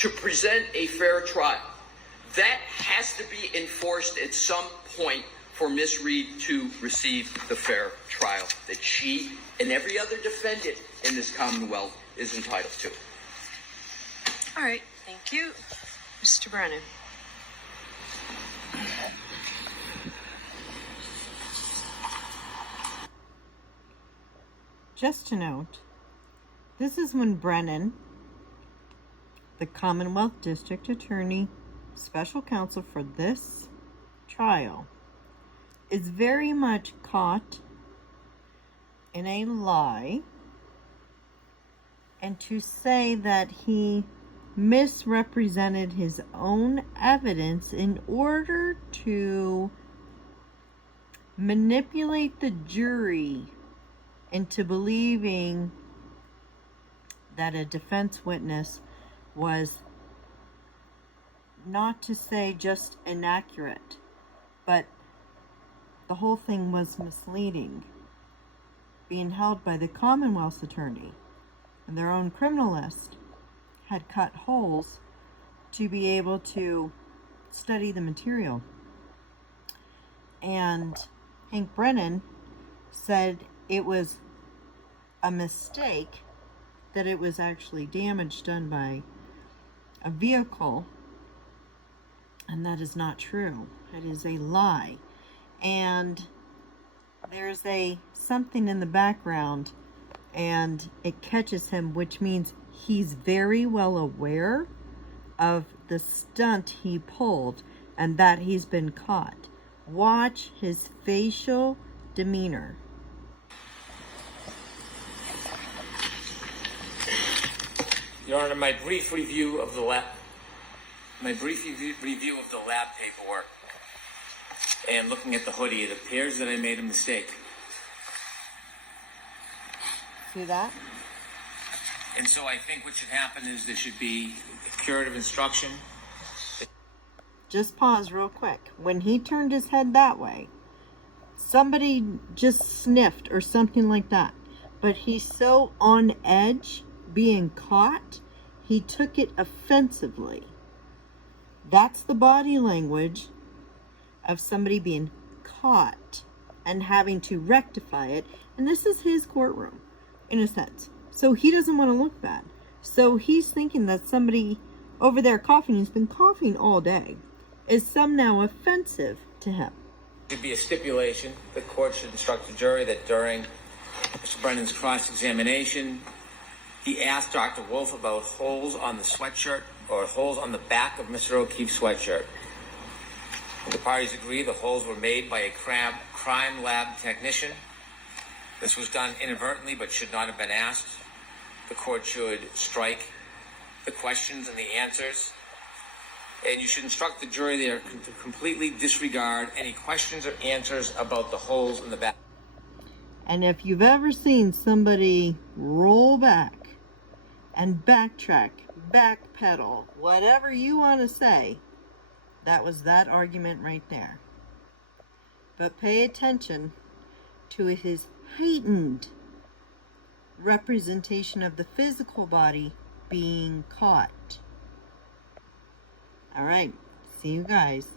to present a fair trial. That has to be enforced at some point for Ms. Reed to receive the fair trial that she and every other defendant in this Commonwealth is entitled to. All right, thank you. Mr. Brennan. Just to note, this is when Brennan, the Commonwealth District Attorney, Special Counsel for this trial, is very much caught in a lie, and to say that he misrepresented his own evidence in order to manipulate the jury into believing that a defense witness was, not to say just inaccurate, but the whole thing was misleading, being held by the Commonwealth's attorney, and their own criminalist had cut holes to be able to study the material. And Hank Brennan said it was a mistake, that it was actually damage done by a vehicle, and that is not true. It is a lie. And there's something in the background, and it catches him, which means he's very well aware of the stunt he pulled and that he's been caught. Watch his facial demeanor. Your Honor, my brief review of the lab paperwork and looking at the hoodie, it appears that I made a mistake. See that? And so I think what should happen is there should be a curative instruction. Just pause real quick. When he turned his head that way, somebody just sniffed or something like that. But he's so on edge, being caught, he took it offensively. That's the body language of somebody being caught and having to rectify it. And this is his courtroom, in a sense. So he doesn't want to look bad. So he's thinking that somebody over there coughing, he's been coughing all day, is somehow offensive to him. There should be a stipulation. The court should instruct the jury that during Mr. Brennan's cross-examination, he asked Dr. Wolf about holes on the sweatshirt or holes on the back of Mr. O'Keefe's sweatshirt. The parties agree the holes were made by a crime lab technician. This was done inadvertently but should not have been asked. The court should strike the questions and the answers. And you should instruct the jury there to completely disregard any questions or answers about the holes in the back. And if you've ever seen somebody roll back and backtrack, backpedal, whatever you want to say, that was that argument right there. But pay attention to his heightened representation of the physical body being caught. All right, see you guys.